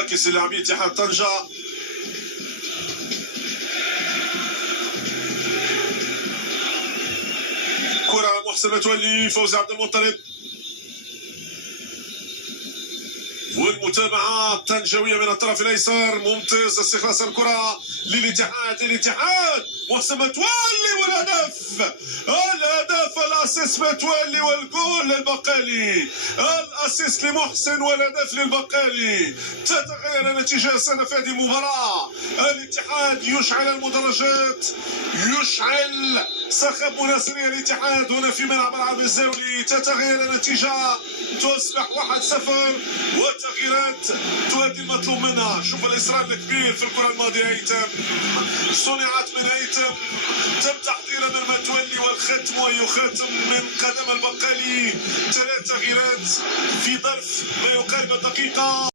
فاكس لاعبي اتحاد طنجة. كرة محسن متولي، فوزي عبد المطلب، والمتابعة الطنجاوية من الطرف الايسر. ممتاز استخلاص الكرة للاتحاد محسن متولي، والهدف الاسيست متولي، والجول للبقالي. الاسيست لمحسن والهدف للبقالي. تتغير النتيجة السنة في هذه المباراة. الاتحاد يشعل المدرجات، يشعل صخب مناصري الاتحاد هنا في ملعب العاب الزاولي. تتغير النتيجة، تصبح 1-0، والتغييرات تؤدي المطلوب منها. شوف الاصرار الكبير في الكرة الماضية. هيثم صنعت من هيثم، تم تحضيرها من متولي، والختم ويختم من قدم البقالي. 3 تغييرات في ظرف ما يقارب الدقيقة.